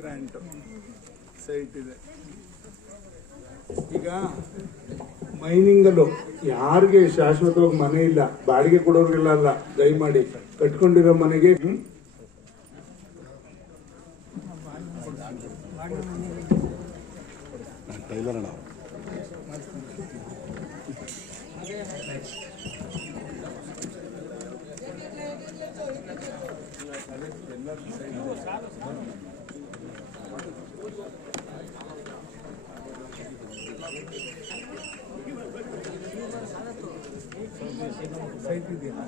Grant site ಇದೆ. ಈಗ ಮೈನಿಂಗಲ್ಲೂ ಯಾರಿಗೆ ಶಾಶ್ವತವಾಗಿ ಮನೆ ಇಲ್ಲ, ಬಾಡಿಗೆ ಕೊಡೋರಿಗೆಲ್ಲ ಅಲ್ಲ, ದಯಮಾಡಿ ಕಟ್ಕೊಂಡಿರೋ ಮನೆಗೆ ಸೈಟ್ ಇದೆಯಲ್ಲ,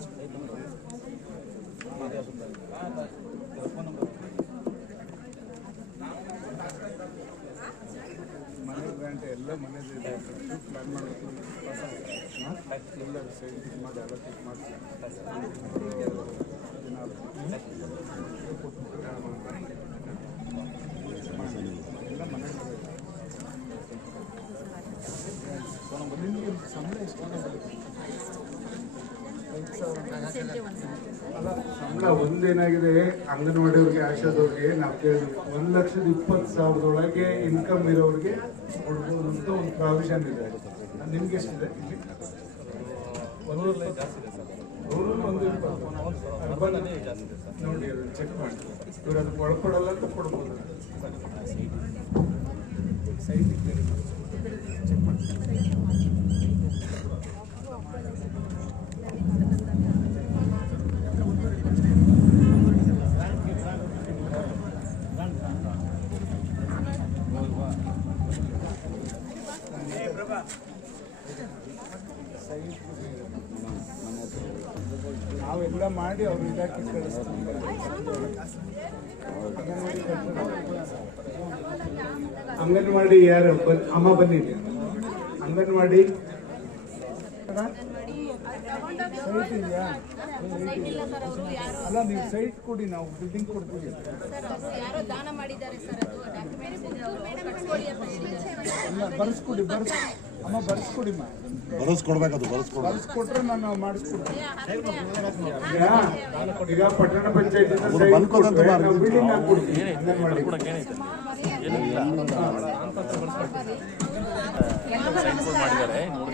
ಮನೆ ಗ್ರಾಂಟ್ ಎಲ್ಲ ಮನೆದು ಇದೆ. ಪ್ಲಾನ್ ಮಾಡಬೇಕು ಎಲ್ಲ ಸೈಟ್ ಇದು ಮಾಡಿ ಎಲ್ಲ ಚೆಕ್ ಮಾಡ್ತೀವಿ. ಎಲ್ಲ ಮನೆ ನಿಮಗೆ ಸಂಬಳ ಎಷ್ಟು ಅಲ್ಲ, ಸಂಬಳ ಒಂದೇನಾಗಿದೆ, ಅಂಗನವಾಡಿಯವ್ರಿಗೆ ಆಶಾದವ್ರಿಗೆ ನಾವು ಕೇಳಿದ್ವಿ 1,20,000 ಇನ್ಕಮ್ ಇರೋರಿಗೆ ಕೊಡ್ಬೋದು ಅಂತ ಒಂದು ಪ್ರಾವಿಷನ್ ಇದೆ. ನಿಮ್ಗೆ ಎಷ್ಟಿದೆ ಇಲ್ಲಿ? 120 ನೋಡಿ, ಅದನ್ನು ಚೆಕ್ ಮಾಡಿ. ಇವ್ರು ಅದಕ್ಕೆ ಒಳಪಡಲ್ಲ ಅಂತ ಕೊಡ್ಬೋದು. ಸೈಟ್ ಚೆಕ್ ಮಾಡಿ. ನಾವೆಲ್ಲ ಮಾಡಿ ಅವ್ರು ಇಲಾಖೆ ಕಳಿಸ್ತೀವಿ. ಅಂಗನವಾಡಿ ಯಾರು ಅಮ್ಮ ಬಂದಿದೆ? ಅಂಗನವಾಡಿ ಸೈಟ್ ಇದೆಯಾ? ಅಲ್ಲ, ನೀವು ಸೈಟ್ ಕೊಡಿ, ನಾವು ಬಿಲ್ಡಿಂಗ್ ಕೊಡ್ತೀವಿ. ಅಲ್ಲ, ಬರ್ಸ್ಕೊಡಿ, ಅಮ್ಮ ಬರ್ಸ್ಕೊಡಿ, ಬರ್ಸ್ಕೊಡ್ಬೇಕದು. ಬರ್ಸ್ಕೊಟ್ರೆ ನಾನು ಮಾಡಿಸ್ಕೊಡ್ತೀನಿ. ಈಗ ಪಟ್ಟಣ ಪಂಚಾಯತ್ ಬಿಲ್ಡಿಂಗ್ ಹಾಕ್ಕೊಡ್ತೀನಿ ಅಂಗನವಾಡಿ.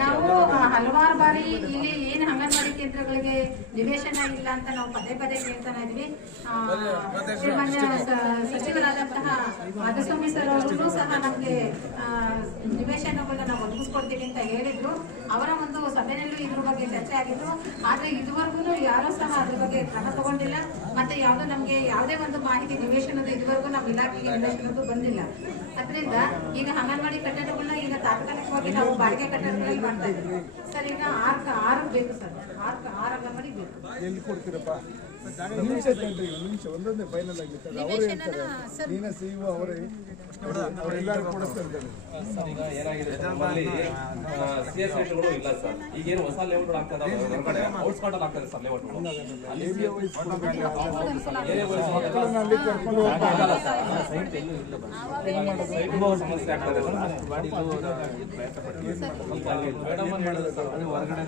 ನಾವು ಹಲವಾರು ಬಾರಿ ಇಲ್ಲಿ ಏನು ಅಂಗನವಾಡಿ ಕೇಂದ್ರಗಳಿಗೆ ನಿವೇಶನ ಇಲ್ಲ ಅಂತ ನಾವು ಪದೇ ಪದೇ ಕೇಳ್ತಾನೆ ಇದ್ವಿ. ಮಾನ್ಯ ಸಚಿವರಾದಂತಹ ಮಾಧುಸ್ವಾಮಿ ಸರ್ ಅವರು ಸಹ ನಮ್ಗೆ ನಿವೇಶನಗಳನ್ನ ನಾವು ಒದಗಿಸ್ಕೊಡ್ತೀವಿ ಅಂತ ಹೇಳಿದ್ರು. ಅವರ ಒಂದು ಸಭೆಯಲ್ಲೂ ಇದ್ರ ಬಗ್ಗೆ ಚರ್ಚೆ ಆಗಿದ್ರು. ಆದ್ರೆ ಇದುವರೆಗೂ ಯಾರೂ ಸಹ ಅದ್ರ ಬಗ್ಗೆ ಕ್ರಮ ತಗೊಂಡಿಲ್ಲ. ಮತ್ತೆ ಯಾವ್ದು ನಮ್ಗೆ ಯಾವುದೇ ಒಂದು ಮಾಹಿತಿ ನಿವೇಶನದ ಇದುವರೆಗೂ ನಮ್ಮ ಇಲಾಖೆಗೆ ನಿವೇಶನದ್ದು ಬಂದಿಲ್ಲ. ಅದರಿಂದ ಈಗ ಅಂಗನವಾಡಿ ಕಟ್ಟಡಗಳನ್ನ ಈಗ ತಾತ್ಕಾಲಿಕವಾಗಿ ನಾವು ಬಾಡಿಗೆ ಕಟ್ಟಡಗಳಲ್ಲಿ ಮಾಡ್ತಾ ಇದ್ದೀವಿ ಸರ್. ಈಗ ಆರು ಬೇಕು ಸರ್, ಆರು ಅಂಗನವಾಡಿ ಬೇಕು. ಎಲ್ಲಿ ಕೊಡ್ತೀರಪ್ಪ? ನಿಮಿಷ ಒಂದೊಂದೇ ಫೈನಲ್ ಆಗಿರ್ತಾರೆ. ಅವರೇ ಹೇಳ್ತಾರೆ, ನೀನೇ ಸಿಇಒ ಅವರೇ, ಅವರೆಲ್ಲರೂ ಕೊಡಿಸ್ತಾರೆ. ಈಗ ಏನಾಗಿದೆ ನಮ್ಮಲ್ಲಿ ಸಿಎಸ್ಗಳು ಇಲ್ಲ ಸರ್. ಈಗೇನು ಹೊಸ ಲೇಔಟ್ ಆಗ್ತದೆ ಹೊರಗಡೆ ಔಟ್ಸ್ಕರ್ಟ್ ಅಲ್ಲಿ ಆಗ್ತದೆ ಸರ್ ಲೇಔಟ್. ಕರ್ಕೊಂಡು ಹೋಗಲ್ಲ ಸರ್. ಸೈಟ್ ಸಮಸ್ಯೆ ಆಗ್ತದೆ ಸರ್. ಮೇಡಮ್ ಹೇಳಿದ್ರು ಸರ್, ಅದು ಹೊರಗಡೆ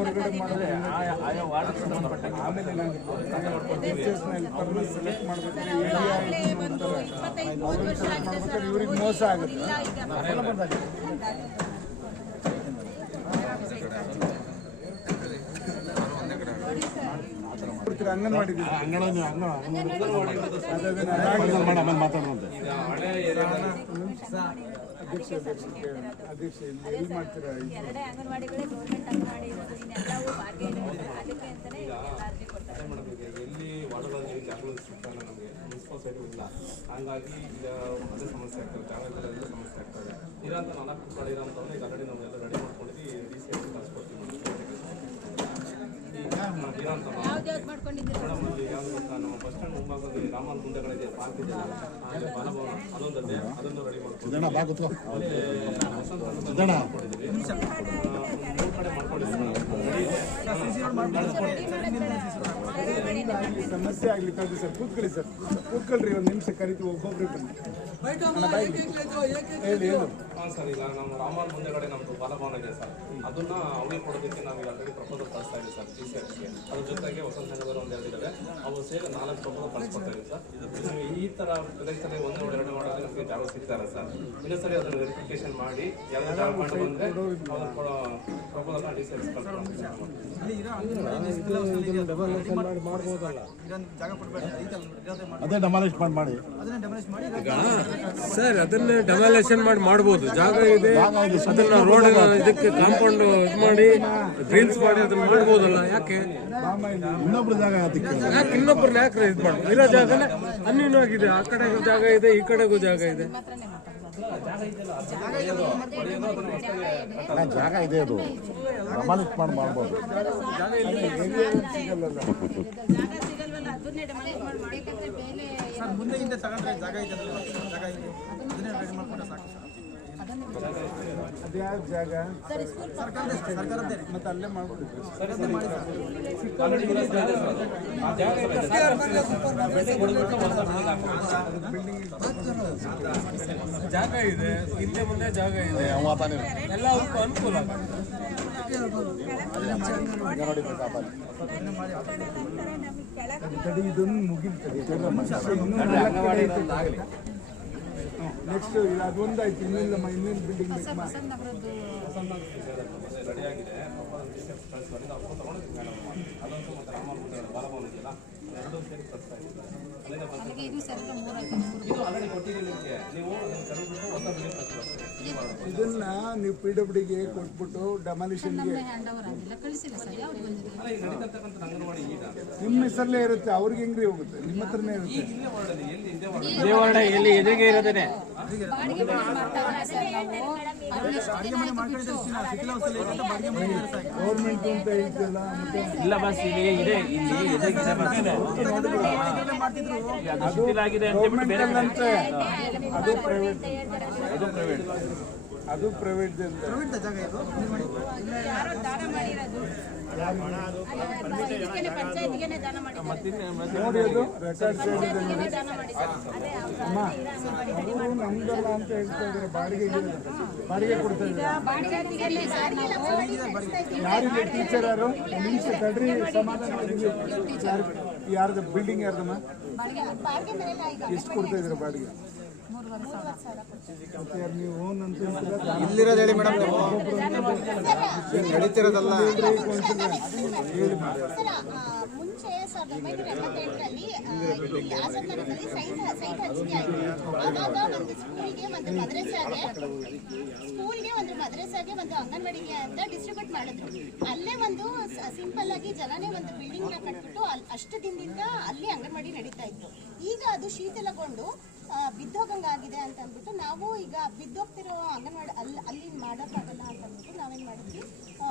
ಹೊರಗಡೆ ಮಾಡಿದ್ರೆ ಆಯಾ ವಾರ್ಡ್ ಸಂಬಂಧಪಟ್ಟ ಆಮೇಲೆ ಸೆಲೆಕ್ಟ್ ಮಾಡ್ಬೇಕಾದ್ರೆ ಇವ್ರಿಗೆ ಮೋಸ ಆಗುತ್ತೆ. ಅಂಗನವಾಡಿ ಅಧ್ಯಕ್ಷ ಎಲ್ಲಿ ಮಾಡ್ತೀರಾ? ಎಲ್ಲಿ ವಾರ್ಡ್ಗಳಲ್ಲಿ ಜಾಗಗಳು ಸಿಗ್ತಾನೆ ನಮಗೆ ಮುನ್ಸಿಪಲ್ ಸೈಡ್ ಇಲ್ಲ. ಹಾಗಾಗಿ ಈಗ ಅದೇ ಸಮಸ್ಯೆ ಆಗ್ತದೆ, ಜಾಗದಲ್ಲಿ ಎಲ್ಲ ಸಮಸ್ಯೆ ಆಗ್ತದೆ. ಇರೋಂಥ 4 ಕಡೆ ಇರೋಂಥವ್ರು ಈಗ ಆಲ್ರೆಡಿ ನಾವೆಲ್ಲ ರೆಡಿ ಮಾಡ್ಕೊಂಡಿದ್ವಿ. DC ಆಗಿ ಕಳಿಸ್ಕೊಡ್ತೀವಿ. ಮೇಡಮ್ ಅಲ್ಲಿ ಯಾವ್ದು ಗೊತ್ತಾ, ನಮ್ಮ ಬಸ್ ಸ್ಟ್ಯಾಂಡ್ ಮುಂಭಾಗದಲ್ಲಿ ರಾಮನ್ ಮುಂದೆಗಳಿದೆ ಪಾರ್ಕ್ ಇದೆ, ಬಾಲಭವನ, ಅದೊಂದಲ್ಲೇ ಅದನ್ನು ರೆಡಿ ಮಾಡ್ಕೊಂಡಿದ್ದೀವಿ. ವಸಂತ ಮಾಡ್ಕೊಂಡಿದ್ದೀವಿ. 3 ಕಡೆ ಮಾಡ್ಕೊಂಡಿದ್ದೀವಿ. ಈ ಸಮಸ್ಯೆ ಆಗ್ಲಿಕ್ಕೆ ಸರ್ ಕೂತ್ಕೊಳ್ಳಿ ಸರ್ ಕೂತ್ಕೊಳ್ರಿ ಒಂದು ನಿಮಿಷ ಕರಿತೀವಿ ಒಬ್ಬೊಬ್ರಿಗೆ ಬನ್ನಿ ಹೇಳಿ ಹೇಳು ಹಾಂ ಸರ್, ಈಗ ನಮ್ಮ ರಾಮನ್ ಮುಂದೆಗಡೆ ನಮ್ಮದು ಬಾಲಭವನ ಇದೆ ಸರ್, ಅದನ್ನ ಅವ್ರಿಗೆ ಕೊಡೋದಕ್ಕೆ ನಾವು ಈಗ ಆಲ್ರೆಡಿ ಪ್ರಪೋಸಲ್ ಕಳಿಸ್ತಾ ಇದ್ದೀವಿ ಸರ್ TCSಗೆ. ಅದ್ರ ಜೊತೆಗೆ ವಸಂತ ಸಂಘದವರು ಒಂದು ಹೇಳಿದ್ದಾರೆ, ಅವು ಸೇರಿ 4 ಪ್ರಪೋಸಲ್ ಕಳಿಸ್ಕೊಡ್ತಾ ಇದ್ದೀವಿ ಸರ್. ನೀವು ಈ ಥರ ಪ್ರದೇಶದಲ್ಲಿ 1-2 ಮಾಡೋದ್ರೆ ನಮಗೆ ಜಾಗ ಸಿಗ್ತಾರೆ ಸರ್. ಇನ್ನೊಂದ್ಸರಿ ಅದನ್ನು ವೆರಿಫಿಕೇಶನ್ ಮಾಡಿ ಯಾವ್ದು ಜಾಗ ಮಾಡಿ ಬಂದರೆ ಪ್ರಪೋಸಲ್ನ TCS ಅದೇ ಡೆಮಾಲಿಷ್ ಮಾಡಿ ಸರ್ ಅದನ್ನೇ ಡೆಮಾಲೇಷನ್ ಮಾಡಿ ಮಾಡ್ಬೋದು. ಜಾಗ ಇದೆ, ಅದನ್ನ ರೋಡ್ ಇದಕ್ಕೆ ಕಾಂಪೌಂಡ್ ಇದು ಮಾಡಿ ಡ್ರಿಲ್ಸ್ ಮಾಡಿ ಅದನ್ನ ಮಾಡ್ಬೋದಲ್ಲ. ಯಾಕೆ ಇನ್ನೊಬ್ರು ಜಾಗ ಯಾಕೆ ಇನ್ನೊಬ್ಬರನ್ನ ಯಾಕೆ ಇದು ಮಾಡ್ಬೋದು? ಇರೋ ಜಾಗನೇ ಅನ್ಯೂನವಾಗಿದೆ. ಆ ಕಡೆಗೂ ಜಾಗ ಇದೆ, ಈ ಕಡೆಗೂ ಜಾಗ ಇದೆ. ಜಾಗ ಇದೆ, ಅದು ಡೆಮಾಲಿಷ್ ಮಾಡ್ಬೋದು. ಅದ್ಯಾವ ಜಾಗ ಮತ್ತೆ ಅಲ್ಲೇ ಮಾಡ್ಬಿಟ್ಟಿದ್ರು ಜಾಗ ಇದೆ, ಹಿಂದೆ ಮುಂದೆ ಜಾಗ ಇದೆ, ಎಲ್ಲ ಅವಕ್ಕೂ ಅನುಕೂಲ ತಡಿ ಇದೊಂದು ಮುಗಿಲ್ತದೆ. ನೆಕ್ಸ್ಟ್ ಅದೊಂದಾಯ್ತು, ಇನ್ನಿಲ್ಲಮ್ಮ ಇನ್ನೊಂದು ಬಿಲ್ಡಿಂಗ್ ಬೇಕು. ರೆಡಿಯಾಗಿದೆ, ತಗೊಂಡಿದ್ದೀವಿ ಅದಂತೂ ಮತ್ತೆ ರಾಮನ್ ಮುಂದೆ ಬಾಲಭವನ ಇದೆಯಲ್ಲ, ಎರಡೂ ಸೇರಿ ಕಳಿಸ್ತಾ ಇದ್ದೀವಿ. ಇದು ಆಲ್ರೆಡಿ ಕೊಟ್ಟಿದ್ದೀವಿ ನಿಮಗೆ, ನೀವು ಅದನ್ನು ಕರೆದ್ಬಿಟ್ಟು ಹೊಸ ಬಿಲ್ಡಿಂಗ್ ಕಳಿಸ್ತೀವಿ. ಇದನ್ನ ನೀವು PWDಗೆ ಕೊಟ್ಬಿಟ್ಟು ಡೆಮಾಲಿಷನ್ಗೆ ಅಲ್ಲ, ಈಗ ನಡೀತಕ್ಕಂಥ ಅಂಗನವಾಡಿ ಈಗ ನಿಮ್ಮ ಹೆಸರಲ್ಲೇ ಇರುತ್ತೆ, ಅವ್ರಿಗೆ ಹೆಂಗ್ರಿ ಹೋಗುತ್ತೆ? ನಿಮ್ಮ ಹತ್ರನೇ ಇರುತ್ತೆ. ಇಲ್ಲೇ ಹೊರಡಲಿ, ಎಲ್ಲಿ ಹಿಂದೆ ಇಲ್ಲಿ ಎದುರಿಗೆ ಇರೋದೇನೆ. ಗೌರ್ಮೆಂಟ್ ಅಂತ ಹೇಳ್ತಿಲ್ಲ ಮತ್ತೆ ಇಲ್ಲ ಬಸ್ ಇಲ್ಲಿ ಇದೆ, ಇಲ್ಲಿ ಎದುರಿಗೆ ಬಸ್ ಇದೆ. ಅದು ಶಿಥಿಲಾಗಿದೆ ಅಂತ ಹೇಳ್ಬಿಟ್ಟು ಬೇರೆ ಕಡೆ ಅಂತೆ. ಅದು ಪ್ರೈವೇಟ್, ಅದು ಪ್ರೈವೇಟ್ ಅಂತ. ನೋಡಿ ಅದು ರೆಕಾರ್ಡ್ ಅಮ್ಮ ಅವರು ನಮ್ದಲ್ಲ ಅಂತ ಹೇಳ್ತಾ ಇದ್ದಾರೆ. ಬಾಡಿಗೆ ಕೊಡ್ತಾ ಇದ್ದಾರೆ. ಯಾರಿಲ್ಲ ಟೀಚರ್ ಯಾರು? ನಿಮಿಷ ತಡ್ರಿ, ಸಮಾಧಾನ ಮಾಡಿದ್ವಿ. ಯಾರ್ದು ಬಿಲ್ಡಿಂಗ್ ಯಾರ್ದಮ್ಮ? ಎಷ್ಟು ಕೊಡ್ತಾ ಇದ್ದೀರಾ ಬಾಡಿಗೆ? ಮತ್ತೆ ಯಾರು ನೀವು ಓನ್ ಅಂತ ಇಲ್ಲಿರೋದು ಹೇಳಿ ಮೇಡಮ್, ನಡೀತಿರೋದಲ್ಲ. ಮುಂಚೆ 1988ರಲ್ಲಿ ಆಜಾದ್ನಗರದಲ್ಲಿ ಸೈಟ್ ಹಂಚಿಕೆ ಆಯಿತು. ಆವಾಗ ಒಂದು ಸ್ಕೂಲ್ಗೆ ಒಂದು ಮದ್ರಸಾಗೆ ಒಂದು ಅಂಗನವಾಡಿಗೆ ಅಂತ ಡಿಸ್ಟ್ರಿಬ್ಯೂಟ್ ಮಾಡಿದ್ರು. ಅಲ್ಲೇ ಒಂದು ಸಿಂಪಲ್ ಆಗಿ ಜನನೇ ಒಂದು ಬಿಲ್ಡಿಂಗ್ ನ ಕಟ್ಬಿಟ್ಟು ಅಷ್ಟು ದಿನದಿಂದ ಅಲ್ಲಿ ಅಂಗನವಾಡಿ ನಡೀತಾ ಇತ್ತು. ಈಗ ಅದು ಶೀತಲಗೊಂಡು ಬಿದ್ದೋಗಂಗಾಗಿದೆ ಅಂತ ಅಂದ್ಬಿಟ್ಟು ನಾವು ಈಗ ಬಿದ್ದೋಗ್ತಿರೋ ಅಂಗನವಾಡಿ ಅಲ್ಲಿ ಮಾಡೋಕ್ಕಾಗಲ್ಲ ಅಂತ ಅಂದ್ಬಿಟ್ಟು ನಾವೇನು ಮಾಡಿದ್ವಿ,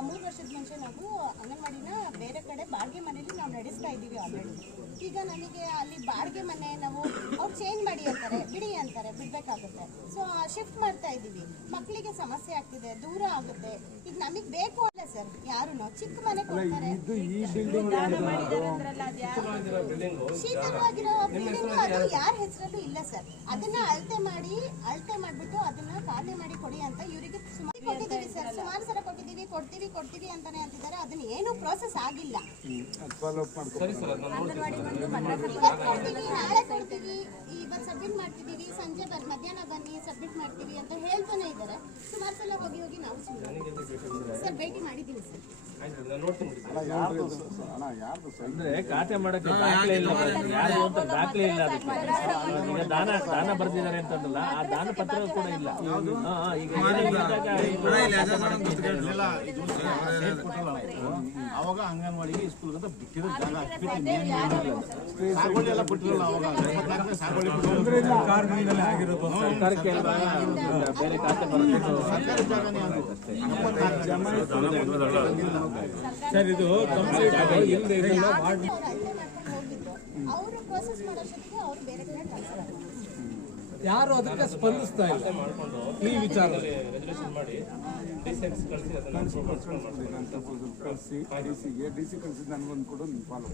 3 ವರ್ಷದ ಮುಂಚೆ ನಾವು ಅಂಗನವಾಡಿನ ಬೇರೆ ಕಡೆ ಬಾಡಿಗೆ ಮನೇಲಿ ನಾವು ನಡೆಸ್ತಾ ಇದ್ದೀವಿ ಆಲ್ರೆಡಿ. ಈಗ ನಮಗೆ ಅಲ್ಲಿ ಬಾಡಿಗೆ ಮನೆ ನಾವು ಅವ್ರು ಚೇಂಜ್ ಮಾಡಿ ಅಂತಾರೆ, ಬಿಡಿ ಅಂತಾರೆ, ಬಿಡಬೇಕಾಗುತ್ತೆ. ಸೊ ಶಿಫ್ಟ್ ಮಾಡ್ತಾ ಇದ್ದೀವಿ. ಮಕ್ಕಳಿಗೆ ಸಮಸ್ಯೆ ಆಗ್ತಿದೆ, ದೂರ ಆಗುತ್ತೆ. ಈಗ ನಮಗೆ ಬೇಕು ಅಲ್ಲ ಸರ್, ಯಾರು ಚಿಕ್ಕ ಮನೆ ಕೊಡ್ತಾರೆ. ಶೀತಲವಾಗಿರೋ ಬಿಲ್ಡಿಂಗ್ ಅದು ಯಾರ ಹೆಸರಲ್ಲೂ ಇಲ್ಲ ಸರ್. ಅದನ್ನ ಅಳತೆ ಮಾಡಿಬಿಟ್ಟು ಅದನ್ನ ಖಾತೆ ಮಾಡಿ ಕೊಡಿ ಅಂತ ಇವರಿಗೆ ಸುಮಾರು ಕೊಟ್ಟಿದ್ದೀವಿ ಸರ್. ಸುಮಾರು ಸಲ ಕೊಡ್ತೀವಿ ಅಂತಾನೆ ಅಂತಿದ್ದಾರೆ. ಅದನ್ನ ಏನು ಪ್ರೋಸೆಸ್ ಆಗಿಲ್ಲ. ನಾಳೆ ಕೊಡ್ತೀವಿ, ಇವತ್ತು ಸಬ್ಮಿಟ್ ಮಾಡ್ತಿದ್ದೀವಿ, ಸಂಜೆ ಮಧ್ಯಾಹ್ನ ಬನ್ನಿ ಸಬ್ಮಿಟ್ ಮಾಡ್ತೀವಿ ಅಂತ ಹೇಳ್ತಾನೆ ಇದ್ದಾರೆ. ಸುಮಾರು ಸಲ ಹೋಗಿ ನಾವು ಸರ್ ಭೇಟಿ ಮಾಡಿದ್ದೀವಿ ಸರ್. ಅಂದ್ರೆ ಖಾತೆ ಮಾಡಕ್ಕೆ ದಾಖಲೆ ಇಲ್ಲ, ಯಾರು ಅಂತ ದಾಖಲೆ ಇಲ್ಲ. ಅದಕ್ಕೆ ಈಗ ದಾನ ಬರ್ದಿದ್ದಾರೆ ಅಂತಂದಲ್ಲ, ಆ ದಾನ ಪತ್ರ ಕೂಡ ಇಲ್ಲ. ಈಗ ಅವಾಗ ಅಂಗನವಾಡಿಗೆ ಸ್ಕೂಲ್ ಅಂತ ಬಿಟ್ಟಿರೋ ಜಾಗ ಸಾಗುವಳಿ ಎಲ್ಲ ಬಿಟ್ಟಿರಲ್ಲ. ಅವಾಗ ಆಗಿರೋದು ಸರ್ಕಾರಕ್ಕೆ ಬೇರೆ ಖಾತೆ ಬರೋದು ಸರ್ಕಾರಿ ಜಾಗನೇ ಸರ್. ಇದು ಕಂಪ್ಲೀಟ್ ಅವರು ಪ್ರೋಸೆಸ್ ಮಾಡೋಷ್ಟೊತ್ತಿಗೆ ಅವರು ಬೇರೆ ಕಡೆ ಟ್ರಾನ್ಸ್ಫರ್ ಯಾರು ಅದಕ್ಕೆ ಸ್ಪಂದಿಸ್ತಾ ಇಲ್ಲ ಮಾಡ್ಕೊಂಡು ಈ ವಿಚಾರದಲ್ಲಿ. ರೆಸಲ್ಯೂಷನ್ ಮಾಡಿ ಡಿಸೆಕ್ಸ್ ಕಳಿಸಿ ಅದನ್ನ ಕಳಿಸಿ ಡಿಸಿ ಕಳಿಸಿ ನನಗೊಂದು ಕೊಡು ನೀವು ಫಾಲೋ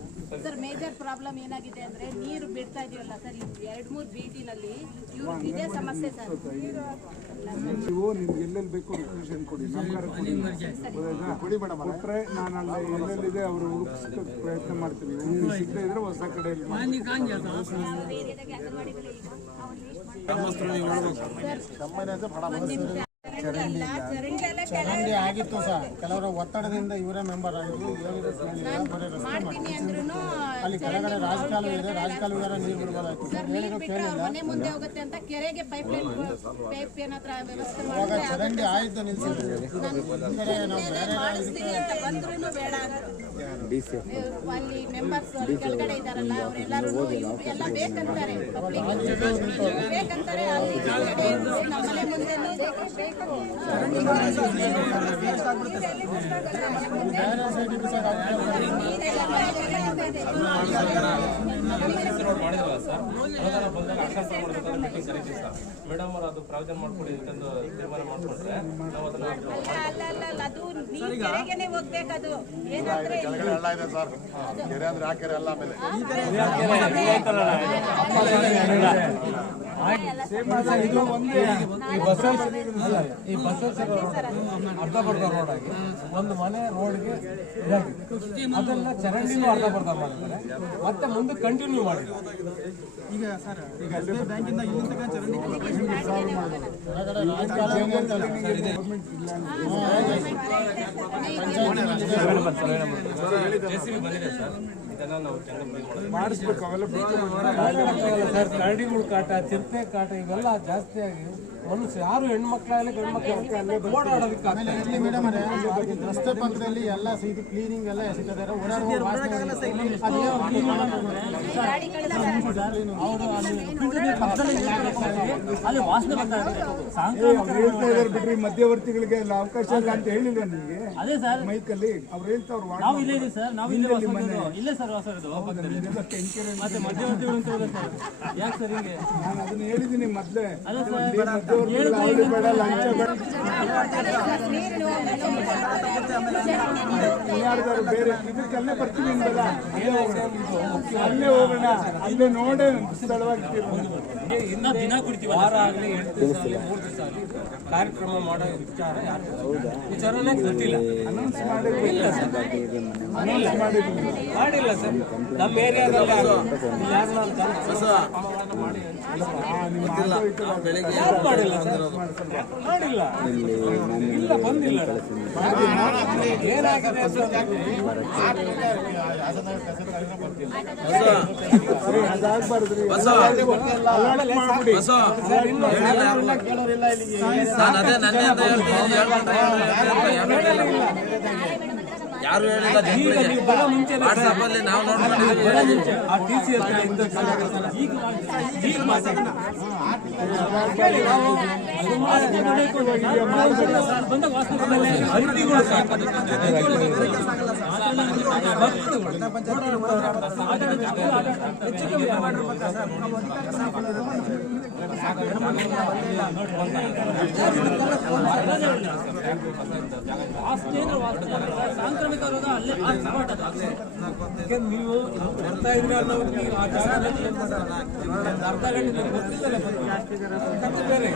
ಸರ್ ಮೇಜರ್ ಪ್ರಾಬ್ಲಮ್ ಏನಾಗಿದೆ ಅಂದ್ರೆ ನೀರು ಬಿಡ್ತಾ ಇದೆಯಲ್ಲ ಸರ್, 2-3 ಬೀದಿನಲ್ಲಿ ಇವ್ರು ಇದೇ ಸಮಸ್ಯೆ ಸರ್. ನೀವು ನಿಮ್ಗೆ ಎಲ್ಲೆಲ್ಲಿ ಬೇಕು ರಿಕ್ವೆಷನ್ ಕೊಡಿ, ನಂಬರ್ ಕೊಡಿ ಕೊಟ್ಟರೆ ನಾನು ಅಲ್ಲಿ ಎಲ್ಲೆಲ್ಲಿದೆ ಅವರು ಹುಡುಕಿಸೋಕೆ ಪ್ರಯತ್ನ ಮಾಡ್ತೀವಿ. ಸಿಗದೇ ಇದ್ರೆ ಹೊಸ ಕಡೆಯಲ್ಲಿ ಚರಂಡಿ ಆಗಿತ್ತು ಸರ್, ಕೆಲವರ ಒತ್ತಡದಿಂದ ಇವರೇ ಮೆಂಬರ್ ಆಗಿದ್ದು ಮಾಡ್ತೀನಿ ಅಂದ್ರೂ ಅಲ್ಲಿ ಕೆಳಗಡೆ ರಾಜಕಾಲುವೆ ಇದೆ, ರಾಜಕಾಲುವೆ ನೀರು ಬಿಡಬಹುದಾಯ್ತು ಸರ್, ನೀರು ಬಿಟ್ಟರೆ ಮನೆ ಮುಂದೆ ಹೋಗುತ್ತೆ ಅಂತ ಕೆರೆಗೆ ಪೈಪ್ ಏನ್ ಹತ್ರ ವ್ಯವಸ್ಥೆ ಇವಾಗ ಚರಂಡಿ ಆಯ್ತು ನಿಲ್ಸಿದ್ರು. ಮಾಡಿಸ್ತೀವಿ ಅಂತ ಬಂದ್ರೂ ಬೇಡ. ಅಲ್ಲಿ ಮೆಂಬರ್ಸ್ ಕೆಳಗಡೆ ಇದಾರಲ್ಲ ಅವರೆಲ್ಲರೂ ಎಲ್ಲ ಬೇಕಂತಾರೆ, ಪಬ್ಲಿಕ್ ಬೇಕಂತಾರೆ. ಅಲ್ಲಿ ಕೆಳಗಡೆ ನಮ್ಮ ಮನೆ ಮುಂದೆ ಮಾಡಿದ್ರಲ್ಲ ಸರ್, ಅನುದಾನ ಬಂದಾಗ ಆಕ್ಷೇಪ ಮಾಡಬೇಕಾದ್ರೆ ಮೀಟಿಂಗ್ ಕರೀತೀವಿ ಸರ್. ಮೇಡಮ್ ಅವರು ಅದು ಪ್ರಾವಿಷನ್ ಮಾಡ್ಕೊಡಿ ಅಂತಂದು ತೀರ್ಮಾನ ಮಾಡ್ಕೊಂಡ್ರೆ ನಾವು ಅದನ್ನ ಅಲ್ಲ ಅದು ನೀರು ಕೆರೆಗೆನೆ ಹೋಗ್ಬೇಕದು. ಏನಂದ್ರೆ ಇದು ಒಂದೇ ಈ ಬಸವೇಶ್ವರ ಅರ್ಧಬರ್ಧ ರೋಡ್ ಆಗಿ ಒಂದು ಮನೆ ರೋಡ್ಗೆ ಇದಾಗಿದೆ. ಅದೆಲ್ಲ ಚರಂಡಿನೂ ಅರ್ಧಬರ್ಧ ಮಾಡಿದ್ದಾರೆ, ಮತ್ತೆ ಮುಂದೆ ಕಂಟಿನ್ಯೂ ಮಾಡಿಲ್ಲ. ಈಗ ಸರ್, ಈಗ SBI ಬ್ಯಾಂಕಿಂದ ಇಲ್ಲಿ ತನಕ ಚರಂಡಿ JCB ಬಂದಿದೆ ಸರ್, ಇದನ್ನ ನಾವು ಚಂದ ಮಾಡಿಸ್ಬೇಕು. ಅವೆಲ್ಲ ಸರ್, ಕರಡಿಗಳ ಕಾಟ, ಚಿರತೆ ಕಾಟ ಇವೆಲ್ಲ ಜಾಸ್ತಿ ಆಗಿ ಮನುಷ್ಯ ಯಾರು ಹೆಣ್ಮಕ್ಳಾಗಲಿ ಗಂಡ್ಮಕ್ಳಾಗಲಿ ಅಲ್ಲೇ ಓಡಾಡೋದಕ್ಕೆ ಆಮೇಲೆ ಇಲ್ಲಿ ಮೇಡಮ್ ರಸ್ತೆ ಪಕ್ಕದಲ್ಲಿ ಎಲ್ಲ ಇದು ಕ್ಲೀನಿಂಗ್ ಎಲ್ಲ ಎಸಿದ್ದಾರೆ. ಅಲ್ಲಿ ವಾಸನೆ ಬಿಡ್ರಿ, ಮಧ್ಯವರ್ತಿಗಳಿಗೆ ಎಲ್ಲ ಅವಕಾಶ ಇಲ್ಲ ಅಂತ ಹೇಳಿಲ್ಲ ನಿಮಗೆ. ಅದೇ ಸರ್ ಮೈಕಲ್ಲಿ ಅವ್ರು ಹೇಳ್ತಾವ್ರು ನಾವು ಇಲ್ಲೇ ಇದೀವಿ ಸರ್, ನಾವು ಇಲ್ಲೇ ಇಲ್ಲೇ ಸರ್ ವಾಸ ಇರೋದು. ಮತ್ತೆ ಮಧ್ಯವರ್ತಿಗಳು ಅಂತ ಹೇಳಿದ್ರೆ ಸರ್ ಯಾಕೆ ಸರ್ ಹಿಂಗೆ? ನಾನು ಅದನ್ನ ಹೇಳಿದ್ದೀನಿ ಮೊದಲೇ. ಅದೇ ಸರ್ ಬೇಡ, ಲಂಚ ಬೇಡ, ಯಾರ್ದಾರು ಬೇರೆ ಇದಕ್ಕಲ್ಲೇ ಬರ್ತೀನಿ ಅಂದಲ್ಲ, ಅಲ್ಲೇ ಹೋಗೋಣ, ಅಲ್ಲೇ ನೋಡೇ ಸ್ಥಳವಾಗಿ ಇನ್ನ ದಿನ ಕುಡಿತೀವಿ. ವಾರ ಆಗಲಿ 8 ದಿವಸ ಆಗಲಿ 3 ದಿವಸ ಆಗಲಿ ಕಾರ್ಯಕ್ರಮ ಮಾಡೋ ವಿಚಾರ ಯಾರು ವಿಚಾರನೇ ಗೊತ್ತಿಲ್ಲ. ಅನೌನ್ಸ್ ಮಾಡಿಲ್ಲ ಸರ್, ಮಾಡಿಲ್ಲ ಸರ್. ನಮ್ಮ ಏರಿಯಾದಲ್ಲಿ ಮಾಡಿಲ್ಲ ಸರ್, ಮಾಡಿಲ್ಲ, ಇಲ್ಲ ಬಂದಿಲ್ಲ. ಏನಾಗಿದೆ ಅದಾಗಬಾರ್ದ್ರಿ. ಯಾರು ಹೇಳಿಲ್ಲ ಜನಗಳಿಗೆ. ವಾಟ್ಸ್ಆಪ್ ಅಲ್ಲಿ ನಾವು ನೋಡ್ಕೊಂಡಿದ್ದೀವಿ. ಆ TC ಹತ್ರ ಇದ್ದ ಸಾಂಕ್ರಾಮಿಕ ರೋಗ ಅಲ್ಲೇ ನೀವು ಬರ್ತಾ ಇದ್ರೆ ಅನ್ನೋದು ಆ ಜಾಗದಲ್ಲಿ ಅರ್ಧ ಗಂಟೆ ಗೊತ್ತಿದ್ದಲ್ಲ ಮತ್ತೆ ಬೇರೆ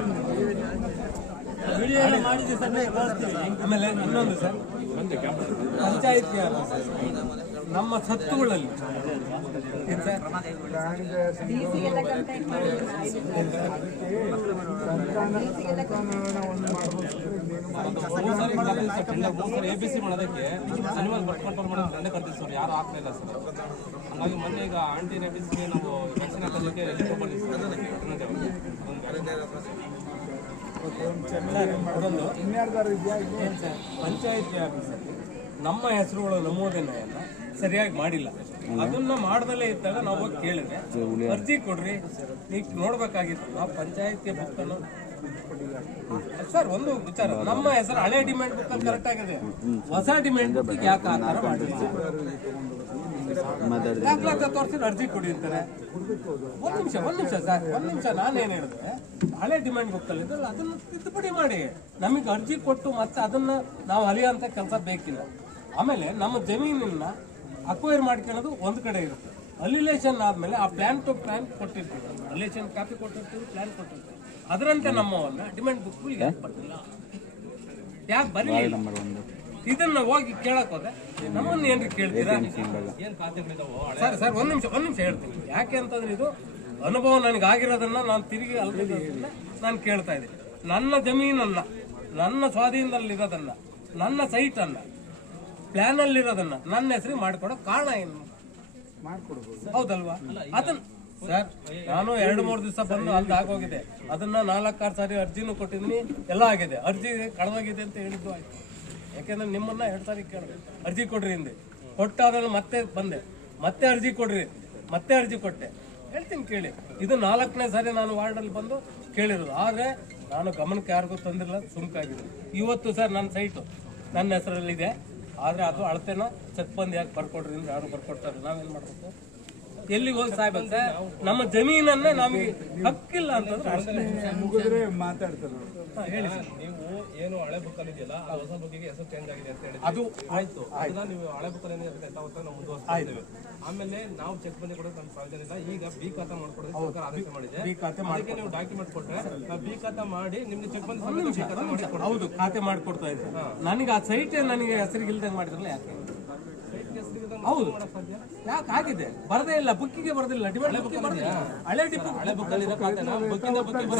ವಿಡಿಯೋ ಎಲ್ಲ ಮಾಡಿದ್ವಿ ಸರ್, ಕಳಿಸ್ತೀವಿ. ಆಮೇಲೆ ಇನ್ನೊಂದು ಸರ್, ಪಂಚಾಯತಿ ನಮ್ಮ ಸತ್ತುಗಳಲ್ಲಿ ABC ಮಾಡೋದಕ್ಕೆ ಅನಿಮಲ್ ಬರ್ಡ್ ಕಂಟ್ರೋಲ್ ಮಾಡೋದು ತಂದೆ ಕರ್ತೀವಿ ಸರ್, ಯಾರು ಆಗ್ತಾ ಇಲ್ಲ ಸರ್. ಹಂಗಾಗಿ ಮೊನ್ನೆ ಈಗ ಆಂಟಿ ರೇಬಿಸ್ಗೆ ನಾವು ವ್ಯಾಕ್ಸಿನ್ ಹಾಕೋದಕ್ಕೆ ಪಂಚಾಯತಿ ಆಫೀಸಲ್ಲಿ ನಮ್ಮ ಹೆಸರುಗಳು ನಮೂದನ್ನ ಎಲ್ಲ ಸರಿಯಾಗಿ ಮಾಡಿಲ್ಲ. ಅದನ್ನ ಮಾಡ್ದಲ್ಲೇ ಇದ್ದಾಗ ನಾವು ಹೋಗಿ ಕೇಳಿದ್ರೆ ಅರ್ಜಿ ಕೊಡ್ರಿ, ಈಗ ನೋಡ್ಬೇಕಾಗಿತ್ತು ನಾವು ಪಂಚಾಯತಿ ಬುಕ್ ಅನ್ನು ಸರ್. ಒಂದು ವಿಚಾರ, ನಮ್ಮ ಹೆಸರು ಹಳೆ ಡಿಮ್ಯಾಂಡ್ ಬುಕ್ ಕರೆಕ್ಟ್ ಆಗಿದೆ, ಹೊಸ ಡಿಮ್ಯಾಂಡ್ ಬುಕ್ ಯಾಕೆ ಆ ಥರ ಮಾಡಿಲ್ಲ? ದಾಖಲಾತಿ ತೋರಿಸಿದ್ರೆ ಅರ್ಜಿ ಕೊಡಿ ಅಂತಾರೆ. ಒಂದ್ ನಿಮಿಷ ಸರ್, ನಾನೇನ್ ಹೇಳಿದ್ರೆ ಹಳೆ ಡಿಮ್ಯಾಂಡ್ ಬುಕ್ ಅಲ್ಲಿ ಇದ್ರಲ್ಲ ಅದನ್ನ ತಿದ್ದುಪಡಿ ಮಾಡಿ ನಮಗೆ ಅರ್ಜಿ ಕೊಟ್ಟು ಮತ್ತೆ ಅದನ್ನ ನಾವು ಅಲಿಯುವಂತ ಕೆಲಸ ಬೇಕಿಲ್ಲ. ಆಮೇಲೆ ನಮ್ಮ ಜಮೀನನ್ನ ಅಕ್ವೈರ್ ಮಾಡ್ಕೊಳ್ಳೋದು ಒಂದ್ ಕಡೆ ಇರುತ್ತೆ. ಅಲಿಲೇಷನ್ ಆದ್ಮೇಲೆ ಆ ಪ್ಲಾನ್ ಟು ಪ್ಲಾನ್ ಕೊಟ್ಟಿರ್ತೀವಿ, ಅಲಿಲೇಷನ್ ಕಾಪಿ ಕೊಟ್ಟಿರ್ತೀವಿ, ಪ್ಲಾನ್ ಕೊಟ್ಟಿರ್ತೀವಿ. ಅದರಂತೆ ನಮ್ಮವನ್ನ ಡಿಮ್ಯಾಂಡ್ ಬುಕ್ ಯಾಕೆ ಬರ್ತಿಲ್ಲ, ಯಾಕೆ ಬರಲಿಲ್ಲ? ಇದನ್ನ ಹೋಗಿ ಕೇಳಕ್ ಹೋದ್ರೆ ನಮ್ಮನ್ನ ಏನ್ರಿ ಕೇಳ್ತೀರಾ? ಸರ್ ಒಂದ್ ನಿಮಿಷ ಹೇಳ್ತೀನಿ. ಯಾಕೆ ಅಂತಂದ್ರೆ ಇದು ಅನುಭವ ನನಗೆ ಆಗಿರೋದನ್ನ ನಾನು ತಿರುಗಿ ಅಲ್ದಿರೋದನ್ನ ನಾನು ಕೇಳ್ತಾ ಇದ್ದೀನಿ. ನನ್ನ ಜಮೀನನ್ನ, ನನ್ನ ಸ್ವಾಧೀನದಲ್ಲಿರೋದನ್ನ, ನನ್ನ ಸೈಟ್ ಅನ್ನ, ಪ್ಲಾನ್ ಅಲ್ಲಿರೋದನ್ನ ನನ್ನ ಹೆಸರಿಗೆ ಮಾಡಿಕೊಡೋ ಕಾರಣ ಏನು? ಹೌದಲ್ವಾ? ಅದನ್ನ ಸರ್ ನಾನು 2-3 ದಿವಸ ಬಂದು ಅಲ್ಲಿ ಆಗೋಗಿದೆ. ಅದನ್ನ 4-6 ಸಾರಿ ಅರ್ಜಿನೂ ಕೊಟ್ಟಿದ್ದೀನಿ, ಎಲ್ಲ ಆಗಿದೆ. ಅರ್ಜಿ ಕಳೆದೋಗಿದೆ ಅಂತ ಹೇಳಿದ್ದು ಆಯ್ತು. ಯಾಕೆಂದ್ರೆ ನಿಮ್ಮನ್ನ 2 ಸಾರಿ ಕೇಳಿದೆ, ಅರ್ಜಿ ಕೊಡ್ರಿ ಹಿಂದೆ ಕೊಟ್ಟಾದ್ರೂ ಮತ್ತೆ ಬಂದೆ, ಮತ್ತೆ ಅರ್ಜಿ ಕೊಡ್ರಿ, ಮತ್ತೆ ಅರ್ಜಿ ಕೊಟ್ಟೆ. ಹೇಳ್ತೀನಿ ಕೇಳಿ, ಇದು 4ನೇ ಸಾರಿ ನಾನು ವಾರ್ಡಲ್ಲಿ ಬಂದು ಕೇಳಿರೋದು. ಆದ್ರೆ ನಾನು ಗಮನಕ್ಕೆ ಯಾರಿಗೂ ತಂದಿರಲ್ಲ, ಸುಮ್ಕಾಗಿದೆ. ಇವತ್ತು ಸರ್ ನನ್ನ ಸೈಟು ನನ್ನ ಹೆಸರಲ್ಲಿದೆ, ಆದ್ರೆ ಅದು ಅಳತೆನ ಚೆಕ್ ಬಂದು ಯಾಕೆ ಬರ್ಕೊಡ್ರಿ ಅಂದ್ರೆ ಯಾರು ಬರ್ಕೊಡ್ತಾರೆ, ನಾವೇನ್ ಮಾಡ್ಬೇಕು? ಎಲ್ಲಿಗೆ ಹೋಗಿ ಸಾಯ್ಬೇಕು ಸರ್? ನಮ್ಮ ಜಮೀನನ್ನ ನಮಗೆ ಹಕ್ಕಿಲ್ಲ ಅಂತಂದ್ರೆ ಮುಗಿದ್ರೆ ಮಾತಾಡ್ತಾರೆ. ಹೇಳಿ ಸರ್. ನೀವು ಏನು ಹಳೆ ಬುಕ್ ಅಲ್ಲಿ ಇದೆಯಲ್ಲ ಆ ಹೊಸ ಬುಕ್ಕಿಗೆ ಹೆಸರು ಚೇಂಜ್ ಆಗಿದೆ ಅಂತ ಹೇಳಿ ಅದು ಆಯ್ತು. ಅದನ್ನ ನೀವು ಹಳೆ ಬುಕ್ ಅಲ್ಲಿ ನಾವು ಮುಂದುವರಿಸ್ತಾ ಇದ್ದೇವೆ. ಆಮೇಲೆ ನಾವು ಚೆಕ್ ಬಂದು ಕೊಡೋದು ನಮ್ಮ ಪ್ರಯೋಜನ ಇಲ್ಲ. ಈಗ ಬಿ ಖಾತಾ ಮಾಡ್ಕೊಡೋದು ಸರ್ಕಾರ ಆದೇಶ ಮಾಡಿದೆ. ಅದಕ್ಕೆ ನೀವು ಡಾಕ್ಯುಮೆಂಟ್ ಕೊಟ್ರೆ ನಾವು ಬಿ ಖಾತಾ ಮಾಡಿ ನಿಮ್ಗೆ ಚೆಕ್ ಬಂದು ಹೌದು ಖಾತೆ ಮಾಡ್ಕೊಡ್ತಾ ಇದ್ದೆ. ನನಗೆ ಆ ಸೈಟ್ ನನಗೆ ಹೆಸರಿಗೆ ಇಲ್ದಂಗೆ ಮಾಡಿದ್ರಲ್ಲ, ಯಾಕೆ? ಹೌದು ಯಾಕೆ ಆಗಿದೆ? ಬರದೇ ಇಲ್ಲ, ಬುಕ್ಕಿಗೆ ಬರೋದಿಲ್ಲ, ಹಳೆ ಬುಕ್ ಅಲ್ಲಿ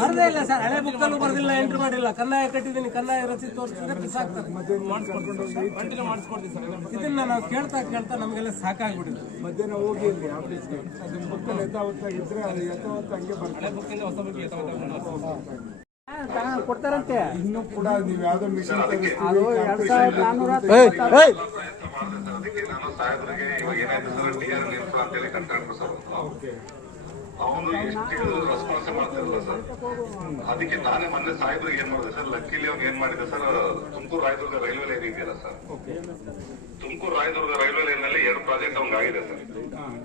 ಬರದೇ ಇಲ್ಲ ಸರ್. ಹಳೆ ಬುಕ್ ಅಲ್ಲೂ ಬರೋದಿಲ್ಲ, ಎಂಟ್ರಿ ಮಾಡಿಲ್ಲ. ಕಂದಾಯ ಕಟ್ಟಿದ್ದೀನಿ, ಕಂದಾಯ ರಸೀದಿ ತೋರಿಸಿದ್ರೆ ಸಾಕ್ತಾರೆ, ಮಾಡಿಸ್ಕೊಡ್ತೀವಿ ಸರ್. ಇದನ್ನ ನಾವು ಕೇಳ್ತಾ ನಮಗೆಲ್ಲ ಸಾಕಾಗ್ಬಿಟ್ಟಿದೆ. ಮಧ್ಯಾಹ್ನ ಹೋಗಿ ಅಲ್ಲಿ ಆಫೀಸ್ಗೆ ಅದನ್ನ ಬುಕ್ಕಲ್ಲಿ ಯಥಾವತ್ತಾಗಿದ್ರೆ ಅದು ಯಥಾವತ್ತ ಹಂಗೆ ಬರ್ತಾರೆ. ಬುಕ್ಕಿಂದ ಹೊಸ ಬುಕ್ ಕೊಡ್ತಾರಂತೆ. ಇನ್ನೂ ಕೂಡ ನೀವು ಯಾವ್ದೋ ಮಿಷನ್ ಅದಕ್ಕೆ ನಾನು ಸಾಹೇಬ್ರಿಗೆ ಇವಾಗ ಏನಾಯ್ತು ಸರ್, ಡಿಆರ್ ಇನ್ಫ್ರಾ ಅಂತೇಳಿ ಕಾಂಟ್ರಾಕ್ಟರ್ ಸರ್ ಅವನು ಎಷ್ಟು ರೆಸ್ಪಾನ್ಸ್ ಮಾಡ್ತಿರಲ್ಲ ಸರ್. ಅದಕ್ಕೆ ನಾನೇ ಮೊನ್ನೆ ಸಾಹೇಬ್ರಿಗೆ ಏನ್ ಮಾಡಿದೆ ಸರ್, ಲಕ್ಕಿಲಿ ಅವ್ನು ಏನ್ ಮಾಡಿದೆ sir, Tumakuru Rayadurga railway line ಇದೆಯಲ್ಲ sir, Tumakuru Rayadurga railway line ನಲ್ಲಿ 2 ಪ್ರಾಜೆಕ್ಟ್ ಅವ್ನಿಗೆ ಆಗಿದೆ ಸರ್,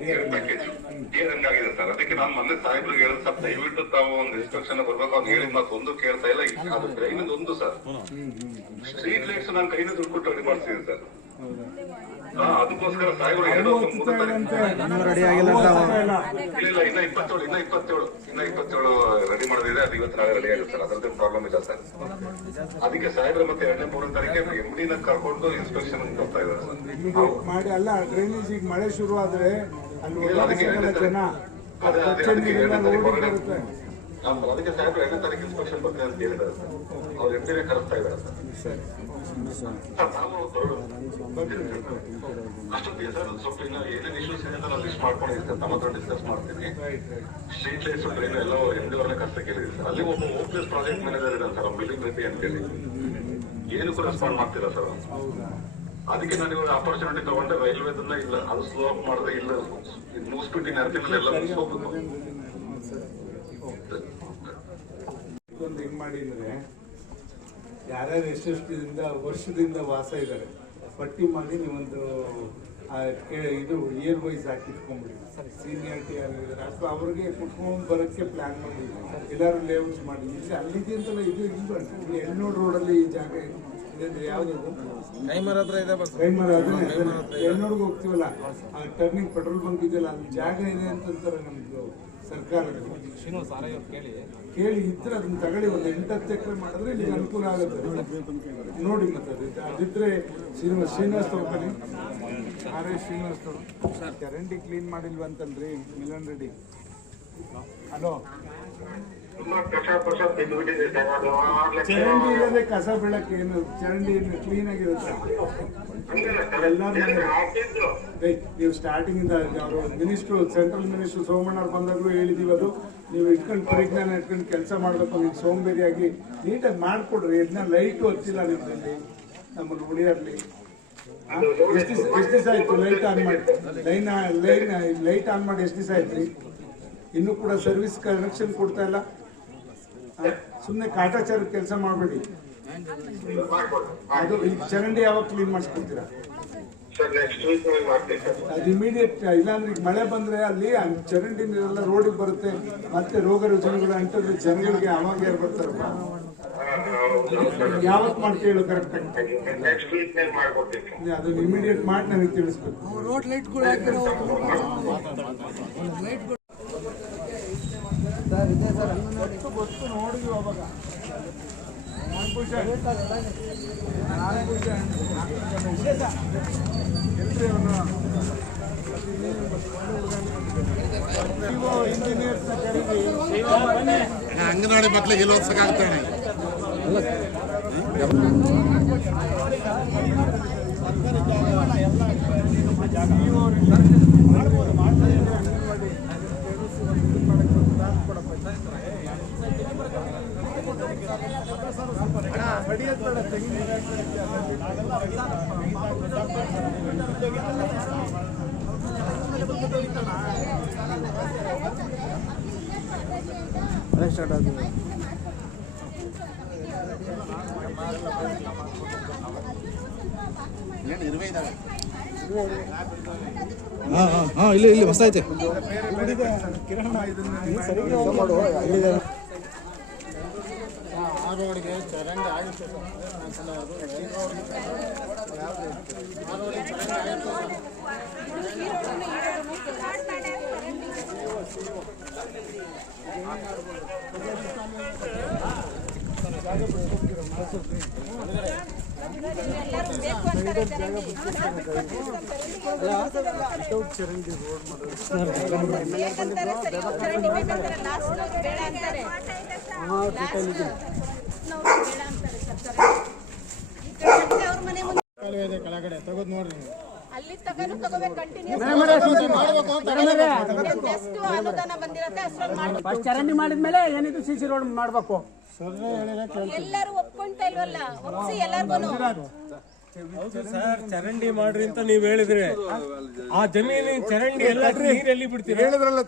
2 ಪ್ಯಾಕೇಜ್ ಡಿಆರ್ ಆಗಿದೆ ಸರ್. ಅದಕ್ಕೆ ನಾನು ಮೊನ್ನೆ ಸಾಹೇಬ್ರಿಗೆ ಹೇಳಿದ್ ಸರ್, ದಯವಿಟ್ಟು ತಾವು ಒಂದು ಇನ್ಸ್ಟ್ರಕ್ಷನ್ ಬರ್ಬೇಕು. ಅವ್ನು ಹೇಳಿದ್ ಮಾತು ಒಂದು ಕೇಳ್ತಾ ಇಲ್ಲ. ಅದು ಟ್ರೈನಿಂದ ಒಂದು ಸರ್, ಸ್ಟ್ರೀಟ್ ಲೈಟ್ಸ್ ನಾನು ಕೈನ ದುಡ್ಡು ಕೊಟ್ಟು ರೆಡಿ ಮಾಡ್ತೀನಿ ಸರ್. ಅದಕ್ಕೋಸ್ಕರ ಸಾಹೇಬ್ರು ಇಲ್ಲ, ಇನ್ನ 27 ರೆಡಿ ಮಾಡೋದಿದೆ. ಅದು ಇವತ್ತು ನಾಳೆ ರೆಡಿ ಆಗುತ್ತೆ ಸರ್, ಅದ್ರದ್ದು ಪ್ರಾಬ್ಲಮ್ ಇಲ್ಲ ಸರ್. ಅದಕ್ಕೆ ಸಾಹೇಬ್ರು ಮತ್ತೆ 2ನೇ 3ನೇ ತಾರೀಕಿಗೆ MD ಕರ್ಕೊಂಡು ಇನ್ಸ್ಪೆಕ್ಷನ್ ಬರ್ತಾ ಇದ್ದಾರೆ ಸರ್. ಮಾಡಿ ಅಲ್ಲ, ಡ್ರೈನೇಜ್ ಈಗ ಮಳೆ ಶುರು ಆದ್ರೆ ಅಲ್ಲಿ ಅದಕ್ಕೆ ಜನ ಅದಕ್ಕೆ ಸಾಹೇಬ್ರು 2ನೇ ತಾರೀಕು ಇನ್ಸ್ಪೆಕ್ಷನ್ ಬರ್ತದೆ ಅಂತ ಹೇಳಿದ್ದಾರೆ ಸರ್. ಅವ್ರು MD ಕರೆಸ್ತಾ ಇದ್ದಾರೆ ಸರ್. ಅಷ್ಟೊತ್ತಿಗೆ ಸರ್ ಸ್ವಲ್ಪ ಇನ್ನು ಏನೇನು ಇಶ್ಯೂಸ್ ಇದೆ ನಾನು ಲಿಸ್ಟ್ ಮಾಡ್ಕೊಂಡಿದ್ದೀನಿ ಸರ್, ತಮ್ಮ ಹತ್ರ ಡಿಸ್ಕಸ್ ಮಾಡ್ತೀನಿ. ಸ್ಟ್ರೀಟ್ ಲೈಟ್ಸ್ ಟ್ರೈನ್ ಎಲ್ಲ MD ಅವ್ರನ್ನೇ ಕಷ್ಟ ಕೇಳಿದೆ ಸರ್. ಅಲ್ಲಿ ಒಬ್ಬ ಹೋಪ್ಲೆಸ್ ಪ್ರಾಜೆಕ್ಟ್ ಮ್ಯಾನೇಜರ್ ಇದ್ದಾನೆ ಸರ್, ಬಿಲ್ಲಿಂಗ್ ರೀತಿ ಅಂತೇಳಿ ಏನಕ್ಕೂ ರೆಸ್ಪಾಂಡ್ ಮಾಡ್ತೀರಾ ಸರ್. ಅದಕ್ಕೆ ನಾನು ಇವಾಗ ಆಪರ್ಚುನಿಟಿ ತಗೊಂಡೆ, ರೈಲ್ವೇದನ್ನ ಇಲ್ಲ ಅದು ಸ್ಲೋ ಅಪ್ ಮಾಡಿದ್ರೆ ಇಲ್ಲ ಮುಗಿಸ್ಬಿಟ್ಟು ನೆರತಿನಲ್ಲಿ ಎಲ್ಲ ಮುಗಿಸ್ಕೋಬೇಕು. ಇದೊಂದು ಹೆಂಗ್ ಮಾಡಿ ಅಂದ್ರೆ ಯಾರ್ಯಾರು ಎಷ್ಟೆಷ್ಟದಿಂದ ವರ್ಷದಿಂದ ವಾಸ ಇದ್ದಾರೆ ಪಟ್ಟಿ ಮಾಡಿ ನೀವೊಂದು ಇದು ಇಯರ್ ವೈಸ್ ಹಾಕಿ ಇಟ್ಕೊಂಡ್ಬಿಡಿ. ಸೀನಿಯಾರಿಟಿ ಯಾರಿದ್ದಾರೆ ಅಥವಾ ಅವ್ರಿಗೆ ಕುಟ್ಕೊಂಡು ಬರೋಕ್ಕೆ ಪ್ಲಾನ್ ಮಾಡಿ ಎಲ್ಲರೂ ಲೇಔಟ್ಸ್ ಮಾಡಿ. ಇಲ್ಲಿ ಅಲ್ಲಿದೆ ಅಂತಲ್ಲ, ಇದು ಇಲ್ಲಿ ಎಳ್ನೂರು ರೋಡಲ್ಲಿ ಈ ಜಾಗ ಇದೆ. ಯಾವ್ದು ಕೈಮರ ಹತ್ರ ಇದೆ, ಕೈಮರ ಎಳ್ನೂರ್ಗೆ ಹೋಗ್ತೀವಲ್ಲ, ಆ ಟರ್ನಿಂಗ್ ಪೆಟ್ರೋಲ್ ಬಂಕ್ ಇದೆಯಲ್ಲ, ಅಲ್ಲಿ ಜಾಗ ಇದೆ ಅಂತಂತಾರೆ ನಮ್ದು ಸರ್ಕಾರದಲ್ಲಿ. ಕೇಳಿ ಇದ್ರೆ ಅದನ್ನ ತಗೊಳ್ಳಿ, ಒಂದು 8-10 ಎಕರೆ ಮಾಡಿದ್ರೆ ನಿಮ್ಗೆ ಅನುಕೂಲ ಆಗುತ್ತೆ ನೋಡಿ. ಮತ್ತೆ ಅದಿದ್ರೆ ಶ್ರೀನಿವಾಸ್ ತಗೊಳ್ಳಿ, ಶ್ರೀನಿವಾಸ್ ತಗೊಳ್ಳಿ. ಚರಂಡಿ ಕ್ಲೀನ್ ಮಾಡಿಲ್ವಂತಲ್ರಿ ಮಿಲನ್ ರೆಡ್ಡಿ? ಹಲೋ, ಚರಂಡಿ ಇಲ್ಲದೆ ಕಸ ಬೀಳಕ್ಕೆ ಏನು ಚರಂಡಿ ಕ್ಲೀನ್ ಆಗಿರುತ್ತೆ ನೀವು ಸ್ಟಾರ್ಟಿಂಗ್ ಇಂದ ಅವರು ಮಿನಿಸ್ಟ್ರು ಸೆಂಟ್ರಲ್ ಮಿನಿಸ್ಟ್ರು ಸೋಮಣ್ಣ ಅವ್ರು ಬಂದಾಗಲೂ ಹೇಳಿದೀವಿ, ಅದು ನೀವು ಇಟ್ಕೊಂಡು ಪರಿಜ್ಞಾನ ಇಟ್ಕೊಂಡು ಕೆಲಸ ಮಾಡಬೇಕು. ನೀವು ಸೋಂಬೇರಿಯಾಗಿ ನೀಟಾಗಿ ಮಾಡಿಕೊಡ್ರಿ. ಇದನ್ನ ಲೈಟು ಹಚ್ಚಿಲ್ಲ ನಿಮ್ಮಲ್ಲಿ, ನಮ್ಮನ್ನು ಉಳಿಯರ್ಲಿ. ಎಷ್ಟು ದಿವಸ ಆಯ್ತು ಲೈಟ್ ಆನ್ ಮಾಡಿ? ಲೈಟ್ ಆನ್ ಮಾಡಿ ಎಷ್ಟು ದಿವಸ ಆಯ್ತು ರೀ? ಇನ್ನೂ ಕೂಡ ಸರ್ವಿಸ್ ಕನೆಕ್ಷನ್ ಕೊಡ್ತಾ ಇಲ್ಲ. ಸುಮ್ಮನೆ ಕಾಟಾಚಾರ ಕೆಲಸ ಮಾಡಬೇಡಿ. ಅದು ಈ ಚರಂಡಿ ಯಾವಾಗ ಕ್ಲೀನ್ ಮಾಡಿಸ್ಕೊಡ್ತೀರಾ? ಸರ್ ನೆಕ್ಸ್ಟ್ ವೀಕ್ ಮಾಡ್ತೀವಿ ಸರ್. ಅದು ಇಮಿಡಿಯೇಟ್, ಇಲ್ಲಾಂದ್ರೆ ಈಗ ಮಳೆ ಬಂದ್ರೆ ಅಲ್ಲಿ ಚರಂಡಿ ನೀರೆಲ್ಲ ರೋಡಿಗೆ ಬರುತ್ತೆ, ಮತ್ತೆ ರೋಗ ರುಜಿನಗಳು ಅಂಟಿದ್ರೆ ಜನಗಳಿಗೆ ಅವಾಗ ಯಾರು ಬರ್ತಾರಪ್ಪ. ಯಾವತ್ ಮಾಡ್ತೀವಿ ಹೇಳು ಕರೆಕ್ಟ್ ಆಗಿ. ನೆಕ್ಸ್ಟ್ ವೀಕ್ ನಲ್ಲಿ ಮಾಡ್ಕೊಡ್ತೀವಿ. ಅದನ್ನ ಇಮಿಡಿಯೇಟ್ ಮಾಡಿ ನನಗೆ ತಿಳಿಸ್ಬೇಕು. ರೋಡ್ ಲೈಟ್ಗಳು ಹಾಕಿರೋ ಸರ್ ಇದೆ ಸರ್, ಗೊತ್ತು ನೋಡಿದ್ವಿ ಅವಾಗ. ಅಂಗನವಾಡಿ ಮಕ್ಕಳಿಗೆ ಇಲ್ಲಿ ಓದ್ಸಕ್ಕಾಗ್ತಾನೆ. ಸ್ಟಾರ್ಟ್ ಆಗಿದೆ. ಇಲ್ಲಿ ಹೊಸೈತೆ. ಆ ರೋಡ್ಗೆ ಚರಂಡಿ ಆಗಿತ್ತು ಸರ್. ಚರಂಡಿ ರೋಡ್ ಮಾಡೋದು ಕೆಳಗಡೆ ತಗೋದ್ ನೋಡ್ರಿ. ಅಲ್ಲಿ ತಗೋಬೇಕು ಕಂಟಿನ್ಯೂಸ್ ಅನುದಾನ ಬಂದಿರತ್ತೆ ಅಷ್ಟ್ರಲ್ಲಿ ಮಾಡ್ಬೇಕು. ಚರಂಡಿ ಮಾಡಿದ್ಮೇಲೆ ಏನಿದು ಸಿಸಿ ರೋಡ್ ಮಾಡ್ಬೇಕು. ಎಲ್ಲರೂ ಒಪ್ಕೊಂತ ಇಲ್ವಲ್ಲ, ಒಪ್ಸಿ ಎಲ್ಲಾರ್ಗು ಸರ್ ಚರಂಡಿ ಮಾಡ್ರಿ ಅಂತ ನೀವ್ ಹೇಳಿದ್ರೆ ಆ ಜಮೀನಿನ ಚರಂಡಿ ಎಲ್ಲ ನೀರೆಲ್ಲಿ ಬಿಡ್ತೀರಿ? ಹೇಳಿದ್ರಲ್ಲ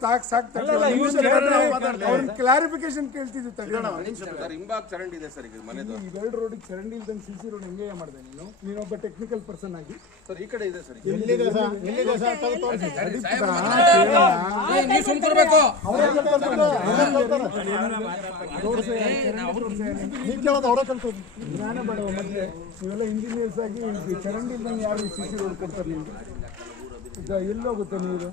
ಕ್ಲಾರಿಫಿಕೇಶನ್ ಕೇಳ್ತಿದ್ವಿ. ಹಿಂಭಾಗ ಚರಂಡಿ ಇದೆ ಸರ್, ಈಗ ಮನೆದು ಇವೆರಡು ರೋಡಿಗೆ ಚರಂಡಿ ಇಲ್ದಂಗೆ ಸಿಸಿ ರೋಡ್ ಹೆಂಗೆ ಮಾಡಿದೆ ನೀನೊಬ್ಬ ಟೆಕ್ನಿಕಲ್ ಪರ್ಸನ್ ಆಗಿ. ಸರ್ ಈ ಕಡೆ ಇದೆ ಸರ್. ಎಲ್ಲಿದೆ ಸರ್? ಎಲ್ಲಿದೆ ಸರ್? ತೋರಿಸಿ. ನೀವು ಸುಮ್ಕಿರ್ಬೇಕು. ನೀವು ಕೇಳೋದು ಅವರ ಕಲ್ಸೋದು ಜ್ಞಾನ ಬೇಡ. ಮತ್ತೆ ನೀವೆಲ್ಲ ಇಂಜಿನಿಯರ್ಸ್ ಆಗಿ ಚರಂಡಿ ಇಲ್ದಂಗೆ ಯಾರು ಸಿಸಿ ರೋಡ್ ಕೊಡ್ತಾರೆ ನಿಮ್ಗೆ? ಈಗ ಎಲ್ಲೋಗುತ್ತೆ ನೀರು?